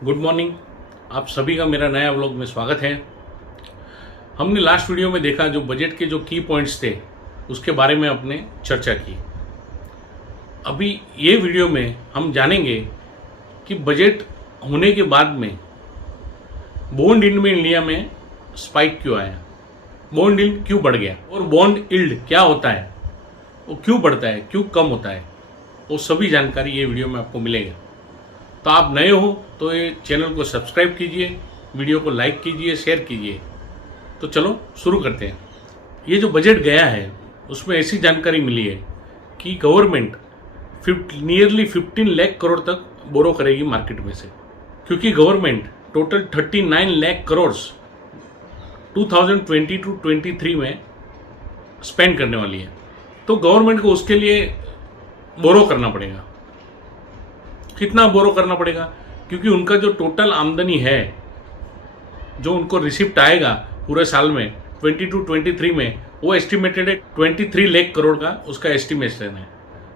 Good morning. आप सभी का मेरा नया व्लॉग में स्वागत है। हमने लास्ट वीडियो में देखा जो बजट के जो की पॉइंट्स थे उसके बारे में अपने चर्चा की। अभी ये वीडियो में हम जानेंगे कि बजट होने के बाद में बॉन्ड यील्ड में इंडिया में स्पाइक क्यों आया, बॉन्ड यील्ड क्यों बढ़ गया और बॉन्ड यील्ड क्या होता है, वो क्यों बढ़ता है, क्यों कम होता है, वो सभी जानकारी ये वीडियो में आपको मिलेगा। तो आप नए हो तो ये चैनल को सब्सक्राइब कीजिए, वीडियो को लाइक कीजिए, शेयर कीजिए। तो चलो शुरू करते हैं। ये जो बजट गया है उसमें ऐसी जानकारी मिली है कि गवर्नमेंट नियरली 15 लाख करोड़ तक बोरो करेगी मार्केट में से, क्योंकि गवर्नमेंट टोटल 39 लाख करोड़ 2022-23 में स्पेंड करने वाली है। तो गवर्नमेंट को उसके लिए बोरो करना पड़ेगा। कितना बोरो करना पड़ेगा? क्योंकि उनका जो टोटल आमदनी है, जो उनको रिसिप्ट आएगा पूरे साल में 22-23 में, वो एस्टिमेटेड है 23 लाख करोड़ का, उसका एस्टिमेशन है।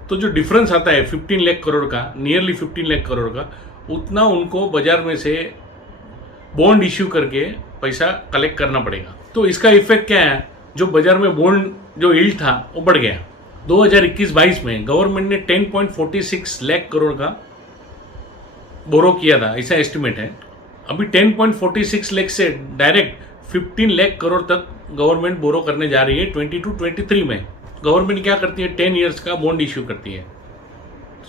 तो जो डिफरेंस आता है 15 लाख करोड़ का, नियरली 15 लाख करोड़ का, उतना उनको बाजार में से बॉन्ड इश्यू करके पैसा कलेक्ट करना पड़ेगा। तो इसका इफेक्ट क्या है? जो बाजार में बॉन्ड जो यील्ड था वो बढ़ गया। 2021-22 में गवर्नमेंट ने 10.46 लाख करोड़ का बोरो किया था, ऐसा एस्टिमेट है। अभी 10.46 लाख से डायरेक्ट 15 लाख करोड़ तक गवर्नमेंट बोरो करने जा रही है 22-23 में। गवर्नमेंट क्या करती है? 10 ईयर्स का बॉन्ड इश्यू करती है।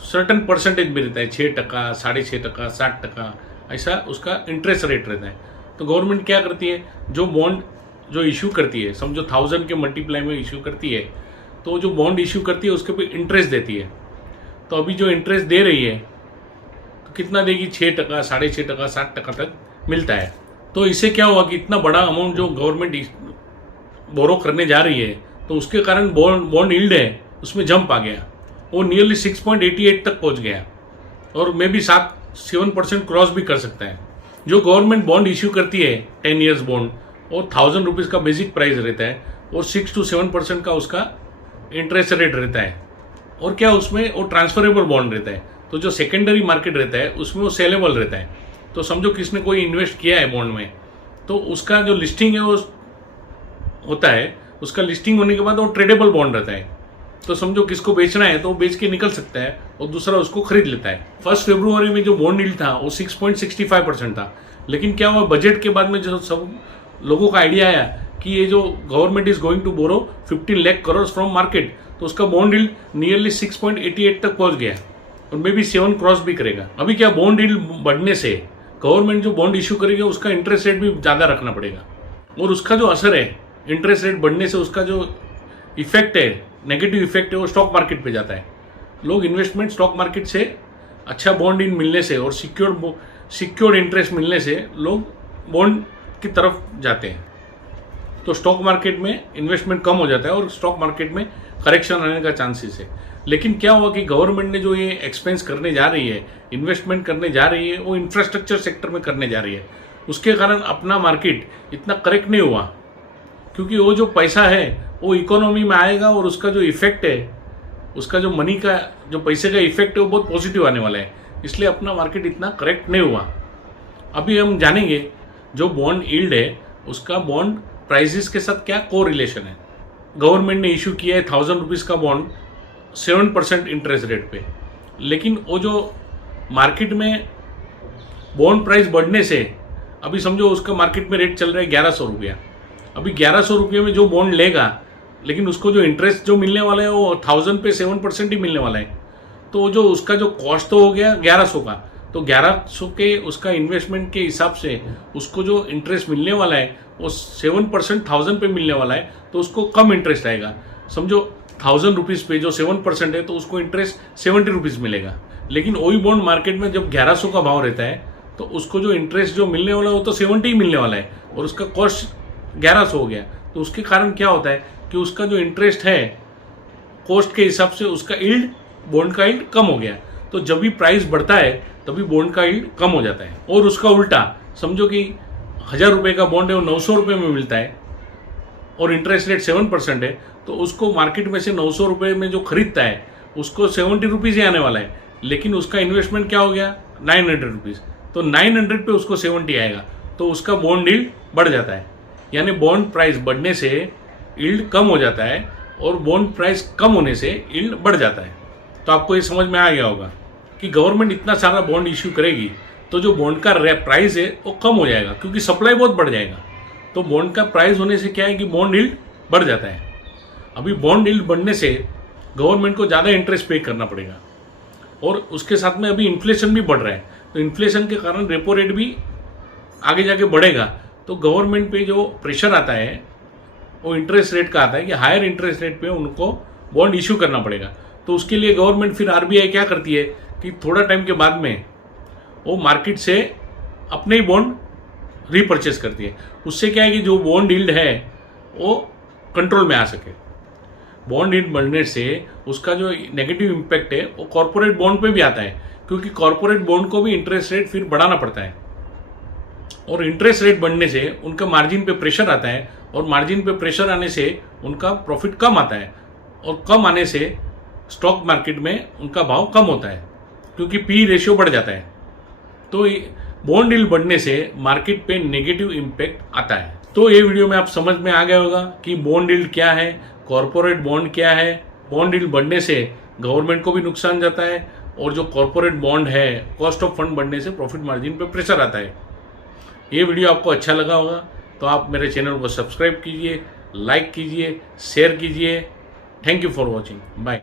सर्टन परसेंटेज भी रहता है, 6%, 6.5%, 7%, ऐसा उसका इंटरेस्ट रेट रहता है। तो गवर्नमेंट क्या करती है? जो बॉन्ड जो इश्यू करती है, समझो 1000 के मल्टीप्लाई में इश्यू करती है, तो जो बॉन्ड इश्यू करती है उसके पे इंटरेस्ट देती है। तो अभी जो इंटरेस्ट दे रही है तो कितना देगी? 6%, 6.5%, 7% तक मिलता है। तो इससे क्या हुआ कि इतना बड़ा अमाउंट जो गवर्नमेंट बोरो करने जा रही है, तो उसके कारण बॉन्ड यील्ड है उसमें जंप आ गया। वो नियरली 6.88 तक पहुंच गया और मे भी 7% क्रॉस भी कर सकता है। जो गवर्नमेंट बॉन्ड इश्यू करती है 10 ईयर्स बॉन्ड, और 1000 रुपीज़ का बेसिक प्राइस रहता है और 6 to 7% का उसका इंटरेस्ट रेट रहता है। और क्या उसमें वो ट्रांसफरेबल बॉन्ड रहता है, तो जो सेकेंडरी मार्केट रहता है उसमें वो सेलेबल रहता है। तो समझो किसने कोई इन्वेस्ट किया है बॉन्ड में, तो उसका जो लिस्टिंग है वो होता है, उसका लिस्टिंग होने के बाद वो ट्रेडेबल बॉन्ड रहता है। तो समझो किसको बेचना है तो वो बेच के निकल सकता है और दूसरा उसको खरीद लेता है। 1 फरवरी में जो बॉन्ड यील्ड था वो 6.65% था। लेकिन क्या हुआ, बजट के बाद में जो सब लोगों का आइडिया आया कि ये जो government is going to borrow 15 lakh crore from market, तो उसका बॉन्ड यील्ड नियरली 6.88 तक पहुंच गया और मे बी 7 क्रॉस भी करेगा। अभी क्या, बॉन्ड यील्ड बढ़ने से गवर्नमेंट जो बॉन्ड इश्यू करेगी उसका इंटरेस्ट रेट भी ज़्यादा रखना पड़ेगा, और उसका जो असर है इंटरेस्ट रेट बढ़ने से, उसका जो इफेक्ट है, नेगेटिव इफेक्ट है, वो स्टॉक मार्केट पे जाता है। लोग इन्वेस्टमेंट स्टॉक मार्केट से अच्छा बॉन्ड यील्ड मिलने से और सिक्योर्ड इंटरेस्ट मिलने से लोग बॉन्ड की तरफ जाते हैं। तो स्टॉक मार्केट में इन्वेस्टमेंट कम हो जाता है और स्टॉक मार्केट में करेक्शन आने का चांसेस है। लेकिन क्या हुआ कि गवर्नमेंट ने जो ये एक्सपेंस करने जा रही है, इन्वेस्टमेंट करने जा रही है, वो इंफ्रास्ट्रक्चर सेक्टर में करने जा रही है। उसके कारण अपना मार्केट इतना करेक्ट नहीं हुआ, क्योंकि वो जो पैसा है वो इकोनॉमी में आएगा और उसका जो इफेक्ट है, उसका जो मनी का जो पैसे का इफेक्ट है वो बहुत पॉजिटिव आने वाला है। इसलिए अपना मार्केट इतना करेक्ट नहीं हुआ। अभी हम जानेंगे जो बॉन्ड यील्ड है उसका बॉन्ड प्राइसेस के साथ क्या को रिलेशन है। गवर्नमेंट ने इशू किया है 1000 रुपीज़ का बॉन्ड 7% इंटरेस्ट रेट पे, लेकिन वो जो मार्केट में बॉन्ड प्राइस बढ़ने से, अभी समझो उसका मार्केट में रेट चल रहा है 1100 रुपया। अभी 1100 रुपये में जो बॉन्ड लेगा, लेकिन उसको जो इंटरेस्ट जो मिलने वाला है वो 1000 पे 7% ही मिलने वाला है। तो जो उसका जो कॉस्ट तो हो गया 1100 का, तो 1100 के उसका इन्वेस्टमेंट के हिसाब से उसको जो इंटरेस्ट मिलने वाला है वो 7% 1000 पे मिलने वाला है, तो उसको कम इंटरेस्ट आएगा। समझो 1000 रुपीज़ पे जो 7% है तो उसको इंटरेस्ट 70 रुपीज़ मिलेगा। लेकिन वही बॉन्ड मार्केट में जब 1100 का भाव रहता है तो उसको जो इंटरेस्ट जो मिलने वाला है वो तो 70 ही मिलने वाला है और उसका कॉस्ट 1100 हो गया। तो उसके कारण क्या होता है कि उसका जो इंटरेस्ट है कॉस्ट के हिसाब से उसका यील्ड, बॉन्ड का यील्ड कम हो गया। तो जब भी प्राइस बढ़ता है तभी बॉन्ड का यील्ड कम हो जाता है। और उसका उल्टा, समझो कि 1000 रुपये का बॉन्ड है वो 900 रुपये में मिलता है और इंटरेस्ट रेट 7% है, तो उसको मार्केट में से 900 रुपये में जो खरीदता है उसको 70 रुपीज़ ही आने वाला है। लेकिन उसका इन्वेस्टमेंट क्या हो गया? 900 रुपीज़। तो 900 पे उसको 70 आएगा, तो उसका बॉन्ड यील्ड बढ़ जाता है। यानी बॉन्ड प्राइस बढ़ने से यील्ड कम हो जाता है और बॉन्ड प्राइस कम होने से यील्ड बढ़ जाता है। तो आपको ये समझ में आ गया होगा कि गवर्नमेंट इतना सारा बॉन्ड इश्यू करेगी तो जो बॉन्ड का प्राइस है वो कम हो जाएगा, क्योंकि सप्लाई बहुत बढ़ जाएगा। तो बॉन्ड का प्राइस होने से क्या है कि बॉन्ड यील्ड बढ़ जाता है। अभी बॉन्ड यील्ड बढ़ने से गवर्नमेंट को ज़्यादा इंटरेस्ट पे करना पड़ेगा और उसके साथ में अभी इन्फ्लेशन भी बढ़ रहा है, तो इन्फ्लेशन के कारण रेपो रेट भी आगे जाके बढ़ेगा। तो गवर्नमेंट पे जो प्रेशर आता है वो इंटरेस्ट रेट का आता है कि हायर इंटरेस्ट रेट पे उनको बॉन्ड इश्यू करना पड़ेगा। तो उसके लिए गवर्नमेंट फिर आरबीआई क्या करती है कि थोड़ा टाइम के बाद में वो मार्केट से अपने ही बॉन्ड रीपरचेस करती है। उससे क्या है कि जो बॉन्ड यील्ड है वो कंट्रोल में आ सके। बॉन्ड यील्ड बढ़ने से उसका जो नेगेटिव इम्पैक्ट है वो कॉर्पोरेट बॉन्ड पे भी आता है, क्योंकि कॉर्पोरेट बॉन्ड को भी इंटरेस्ट रेट फिर बढ़ाना पड़ता है और इंटरेस्ट रेट बढ़ने से उनका मार्जिन पे प्रेशर आता है और मार्जिन पे प्रेशर आने से उनका प्रॉफिट कम आता है और कम आने से स्टॉक मार्केट में उनका भाव कम होता है, क्योंकि पी रेशियो बढ़ जाता है। तो बॉन्ड यील्ड बढ़ने से मार्केट पे नेगेटिव इम्पैक्ट आता है। तो ये वीडियो में आप समझ में आ गया होगा कि बॉन्ड यील्ड क्या है, कॉर्पोरेट बॉन्ड क्या है। बॉन्ड यील्ड बढ़ने से गवर्नमेंट को भी नुकसान जाता है और जो कॉर्पोरेट बॉन्ड है कॉस्ट ऑफ फंड बढ़ने से प्रॉफिट मार्जिन पे प्रेशर आता है। ये वीडियो आपको अच्छा लगा होगा तो आप मेरे चैनल को सब्सक्राइब कीजिए, लाइक कीजिए, शेयर कीजिए। Thank you for watching. Bye.